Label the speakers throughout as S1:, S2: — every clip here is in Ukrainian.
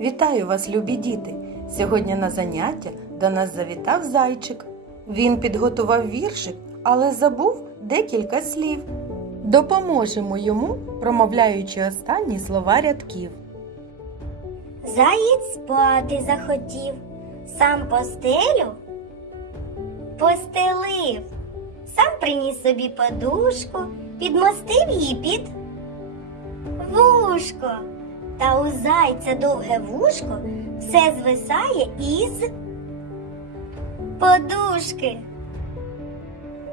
S1: Вітаю вас, любі діти! Сьогодні на заняття до нас завітав зайчик. Він підготував віршик, але забув декілька слів. Допоможемо йому, промовляючи останні слова рядків.
S2: Заєць спати захотів, сам постелю постелив, сам приніс собі подушку, підмостив її під вушко. Та у зайця довге вушко все звисає із подушки.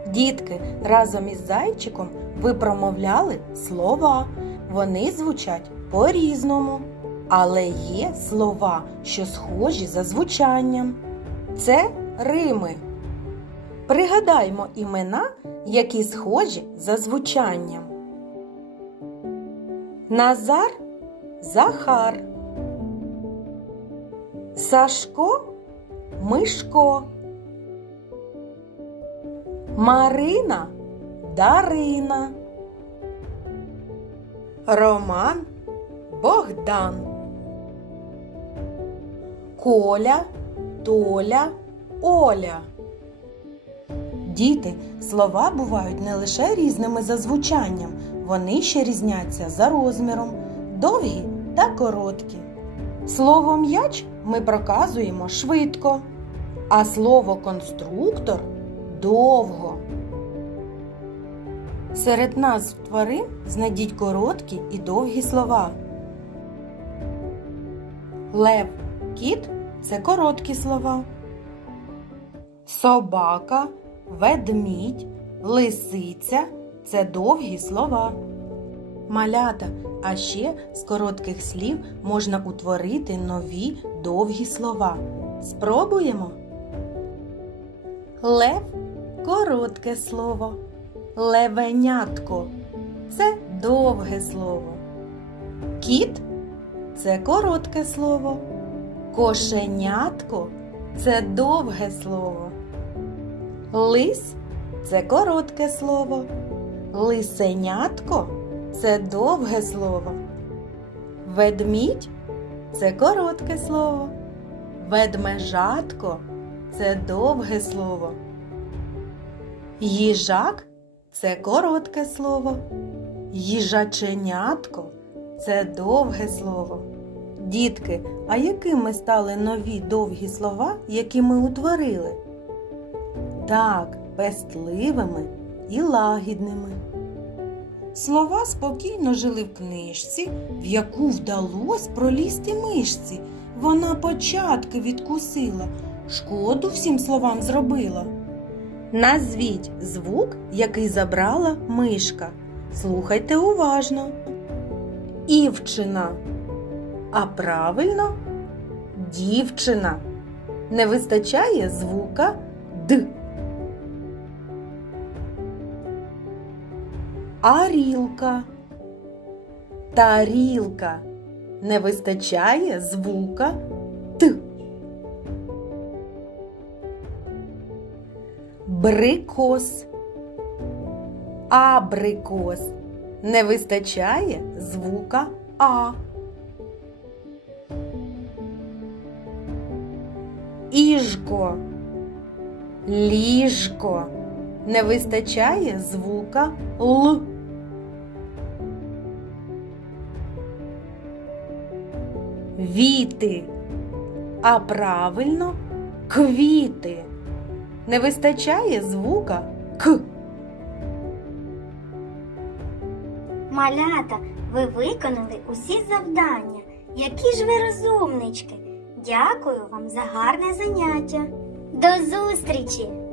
S1: Дітки, разом із зайчиком ви промовляли слова. Вони звучать по-різному. Але є слова, що схожі за звучанням. Це рими. Пригадаймо імена, які схожі за звучанням. Назар Захар. Сашко Мишко. Марина Дарина. Роман Богдан. Коля Толя Оля. Діти, слова бувають не лише різними за звучанням, вони ще різняться за розміром, довгі та короткі. Слово м'яч ми проказуємо швидко, а слово конструктор довго. Серед назв тварин знайдіть короткі і довгі слова. Лев, кіт це короткі слова. Собака, ведмідь, лисиця це довгі слова. Малята, а ще з коротких слів можна утворити нові довгі слова. Спробуємо. Лев коротке слово. Левенятко це довге слово. Кіт це коротке слово. Кошенятко це довге слово. Лис це коротке слово. Лисенятко це довге слово. Ведмідь це коротке слово. Ведмежатко це довге слово. Їжак це коротке слово. Їжаченятко це довге слово. Дітки, а якими стали нові довгі слова, які ми утворили? Так, пестливими і лагідними. Слова спокійно жили в книжці, в яку вдалось пролізти мишці. Вона початки відкусила, шкоду всім словам зробила. Назвіть звук, який забрала мишка. Слухайте уважно. Івчина. А правильно дівчина. Не вистачає звука Д. Арілка. Тарілка. Не вистачає звука Т. Брикос. Абрикос. Не вистачає звука А. Іжко. Ліжко. Не вистачає звука Л. Віти. А правильно квіти. Не вистачає звука К.
S2: Малята, ви виконали усі завдання. Які ж ви розумнички. Дякую вам за гарне заняття. До зустрічі!